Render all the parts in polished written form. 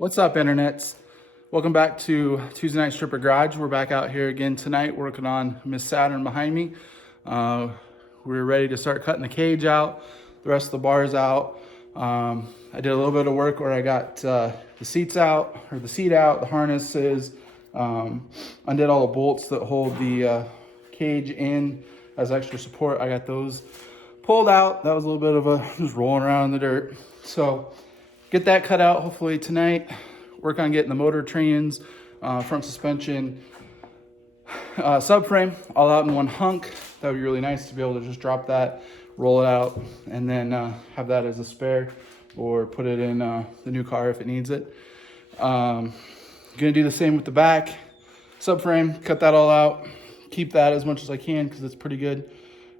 What's up, internets? Welcome back to Tuesday Night Stripper Garage. We're back out here again tonight working on Miss Saturn behind me. We're ready to start cutting the cage out, the rest of the bars out. I did a little bit of work where I got the seat out, the harnesses, undid all the bolts that hold the cage in as extra support. I got those pulled out. That was a little bit of a just rolling around in the dirt. So get that cut out hopefully tonight. Work on getting the motor trans, front suspension, subframe all out in one hunk. That would be really nice to be able to just drop that, roll it out, and then have that as a spare or put it in the new car if it needs it. Gonna do the same with the back subframe, cut that all out, keep that as much as I can because it's pretty good,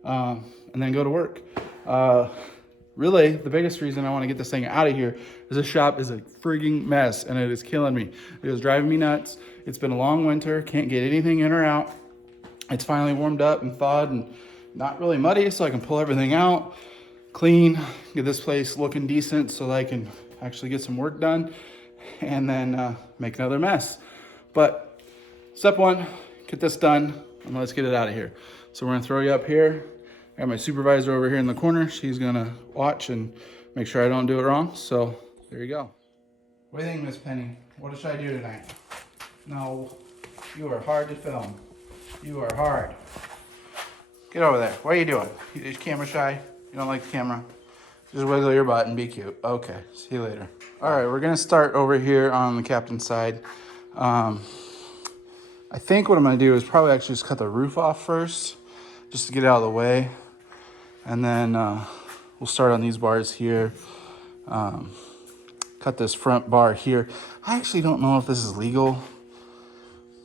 and then go to work. Really, the biggest reason I want to get this thing out of here is this shop is a frigging mess and it is killing me. It is driving me nuts. It's been a long winter, can't get anything in or out. It's finally warmed up and thawed and not really muddy, so I can pull everything out, clean, get this place looking decent so that I can actually get some work done and then make another mess. But step one, get this done and let's get it out of here. So we're gonna throw you up here. I got my supervisor over here in the corner. She's gonna watch and make sure I don't do it wrong. So there you go. What do you think, Miss Penny? What should I do tonight? No, you are hard to film. You are hard. Get over there. What are you doing? You're camera shy? You don't like the camera? Just wiggle your butt and be cute. Okay, see you later. All right, we're gonna start over here on the captain's side. I think what I'm gonna do is probably actually just cut the roof off first, just to get it out of the way. And then we'll start on these bars here. Cut this front bar here. I actually don't know if this is legal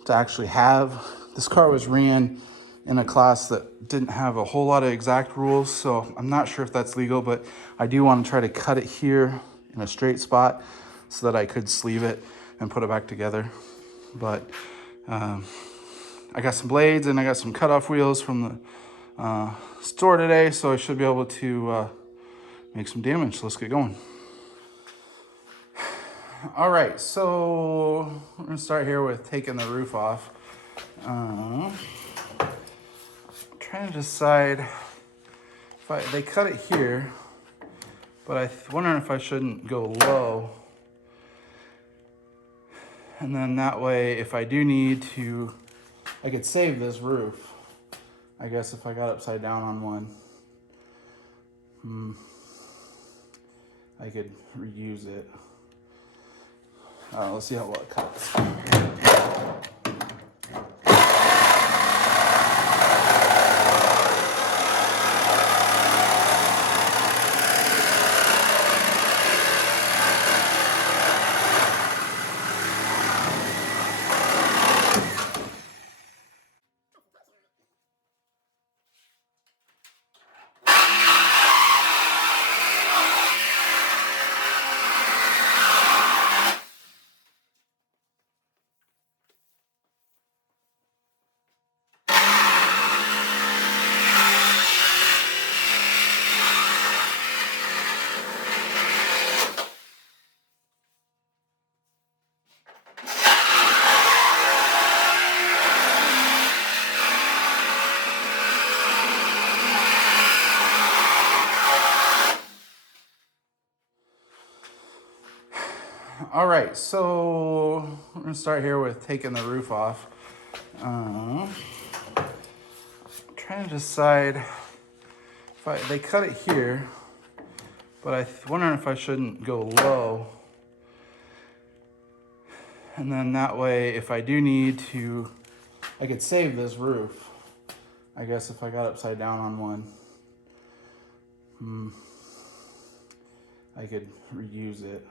to actually have. This car was ran in a class that didn't have a whole lot of exact rules, so I'm not sure if that's legal, but I do want to try to cut it here in a straight spot so that I could sleeve it and put it back together. But I got some blades and I got some cutoff wheels from the store today, so I should be able to make some damage. So let's get going. All right, so we're gonna start here with taking the roof off. I'm trying to decide if they cut it here, but I'm wondering if I shouldn't go low. And then that way, if I do need to, I could save this roof. I guess if I got upside down on one, I could reuse it. Let's see how well it cuts. All right, so we're gonna start here with taking the roof off. Trying to decide if they cut it here, but I'm wondering if I shouldn't go low. And then that way, if I do need to, I could save this roof. I guess if I got upside down on one, I could reuse it.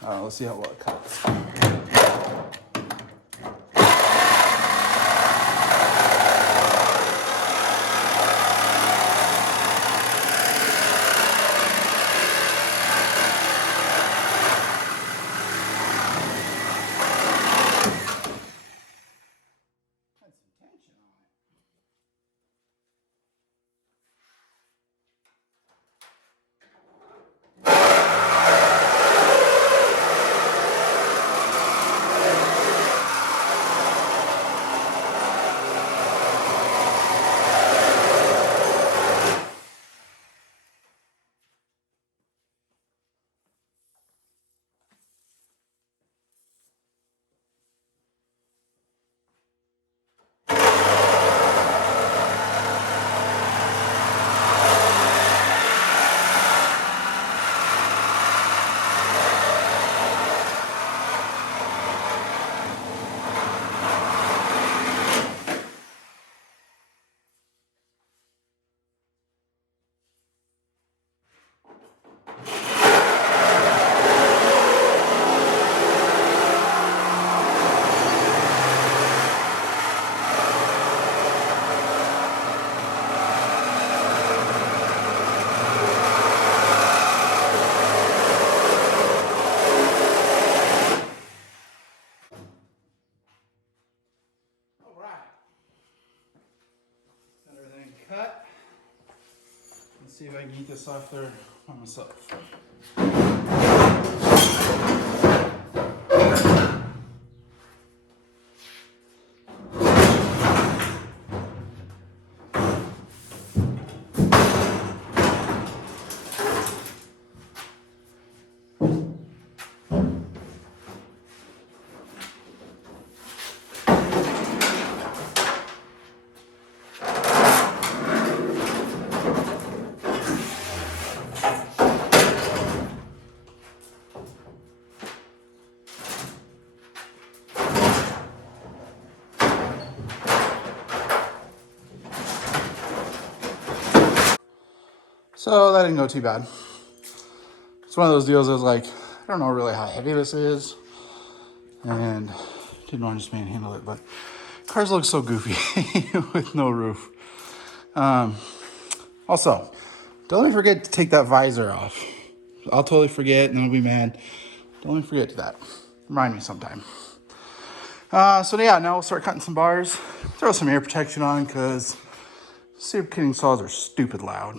Let's see how well it cuts. see if I can get this off there by myself. So that didn't go too bad. It's one of those deals that's like, I don't know really how heavy this is, and didn't want to just manhandle it, but cars look so goofy with no roof. Also, don't forget to take that visor off. I'll totally forget and I'll be mad. Don't forget that. Remind me sometime. So yeah, now we'll start cutting some bars. Throw some air protection on because super kitting saws are stupid loud.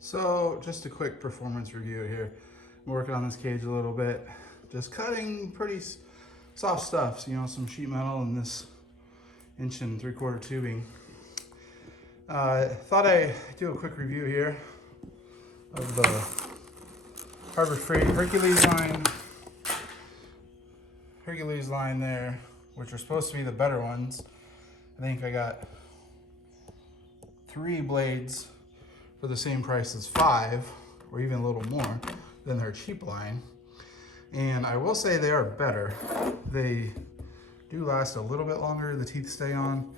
So just a quick performance review here. I'm working on this cage a little bit. Just cutting pretty soft stuff, so, you know, some sheet metal and this 1 3/4 tubing. Thought I'd do a quick review here of the Harbor Freight Hercules line there, which are supposed to be the better ones. I think I got 3 blades for the same price as 5, or even a little more than their cheap line. And I will say they are better. They do last a little bit longer, the teeth stay on.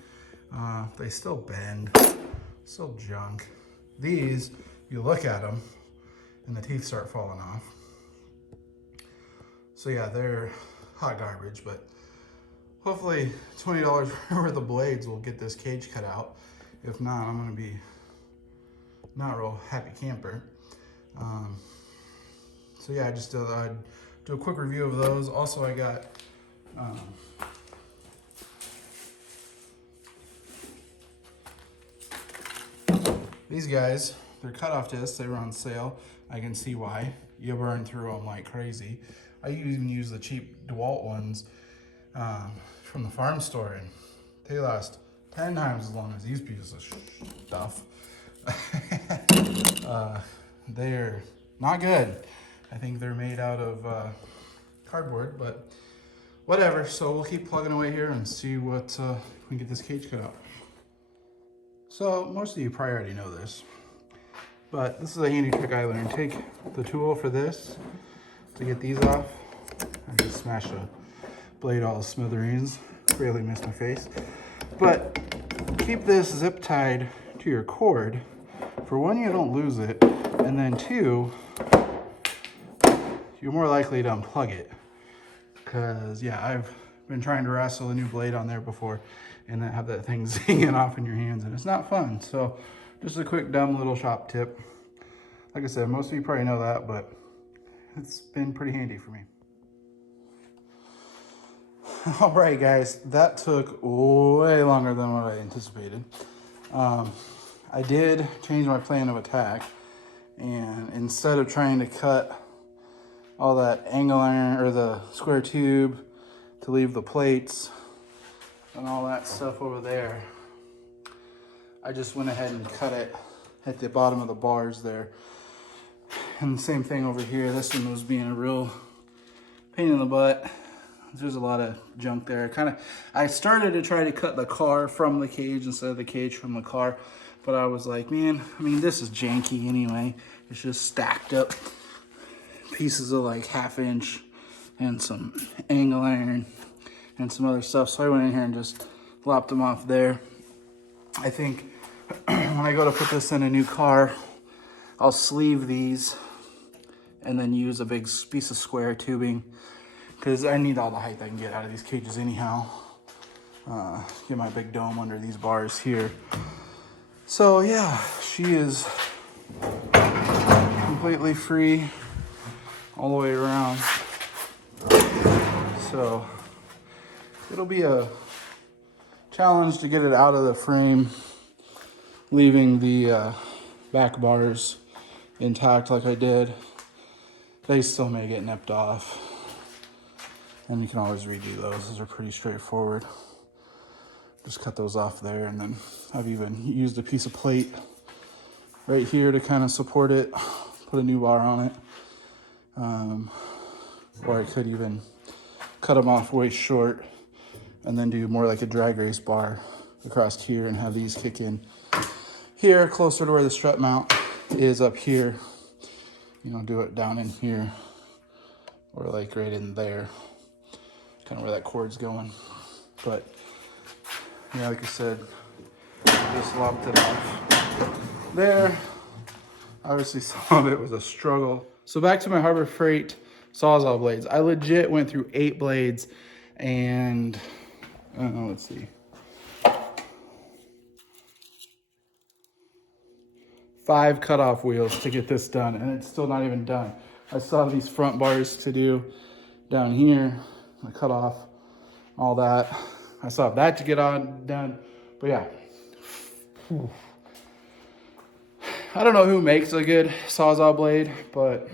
They still bend, still junk. These, you look at them and the teeth start falling off. So yeah, they're hot garbage, but hopefully $20 for the blades will get this cage cut out. If not, I'm gonna be not real happy camper. So yeah, I just I'd do a quick review of those. Also, I got these guys. They're cutoff discs. They were on sale. I can see why. You burn through them like crazy. I even use the cheap DeWalt ones from the farm store, and they last 10 times as long as these pieces of stuff. They're not good. I think they're made out of cardboard, but whatever. So we'll keep plugging away here and see what we can get this cage cut out. So most of you probably already know this, but this is a handy trick I learned. Take the tool for this to get these off. I just smashed a blade all to smithereens. Really missed my face. But keep this zip tied to your cord. For one, you don't lose it, and then 2, you're more likely to unplug it. Because yeah, I've been trying to wrestle a new blade on there before and then have that thing zinging off in your hands, and it's not fun. So just a quick dumb little shop tip. Like I said, most of you probably know that, but it's been pretty handy for me. All right, guys, that took way longer than what I anticipated. I did change my plan of attack, and instead of trying to cut all that angle iron or the square tube to leave the plates and all that stuff over there. I just went ahead and cut it at the bottom of the bars there. And the same thing over here. This one was being a real pain in the butt. There's a lot of junk there. I started to try to cut the car from the cage instead of the cage from the car, but I was like, man, I mean, this is janky anyway. It's just stacked up pieces of like 1/2 inch and some angle iron and some other stuff. So I went in here and just lopped them off there. I think when I go to put this in a new car, I'll sleeve these and then use a big piece of square tubing, because I need all the height I can get out of these cages anyhow. Get my big dome under these bars here. So yeah, she is completely free all the way around. So it'll be a challenge to get it out of the frame, leaving the back bars intact like I did. They still may get nipped off, and you can always redo those. Those are pretty straightforward. Just cut those off there, and then I've even used a piece of plate right here to kind of support it, put a new bar on it. Or I could even cut them off way short and then do more like a drag race bar across here and have these kick in here closer to where the strut mount is up here. You know, do it down in here or like right in there, kind of where that cord's going. But yeah, like I said, I just lopped it off there. Obviously some of it was a struggle. So back to my Harbor Freight Sawzall blades. I legit went through 8 blades and let's see, 5 cutoff wheels to get this done, and it's still not even done. I still have these front bars to do down here, I cut off all that. I still have that to get done, but yeah. Whew. I don't know who makes a good Sawzall blade, but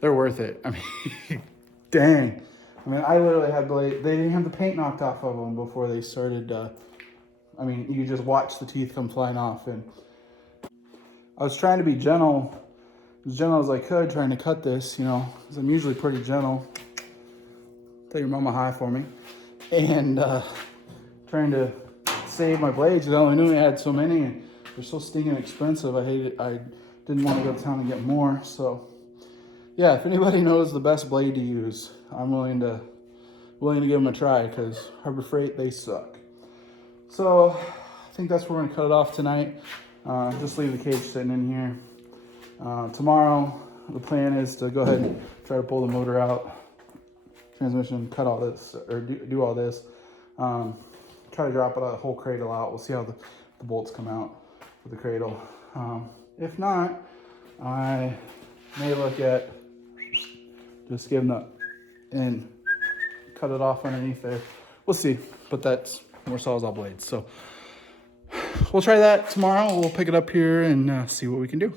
they're worth it. I mean, dang. I mean, I literally had blade. They didn't have the paint knocked off of them before they started. I mean, you just watch the teeth come flying off. And I was trying to be gentle, as gentle as I could, trying to cut this, you know, because I'm usually pretty gentle. Tell your mama hi for me. And trying to save my blades. I only knew I had so many, and they're so stinking expensive. I hate it. I didn't want to go to town and get more. So yeah, if anybody knows the best blade to use, I'm willing to give them a try, because Harbor Freight, they suck. So I think that's where we're gonna cut it off tonight. Just leave the cage sitting in here. Tomorrow, the plan is to go ahead and try to pull the motor out, transmission, cut all this, or do all this. Try to drop it a whole cradle out. We'll see how the bolts come out with the cradle. If not, I may look at just giving the and cut it off underneath there. We'll see, but that's more Sawzall blades. So we'll try that tomorrow. We'll pick it up here and see what we can do.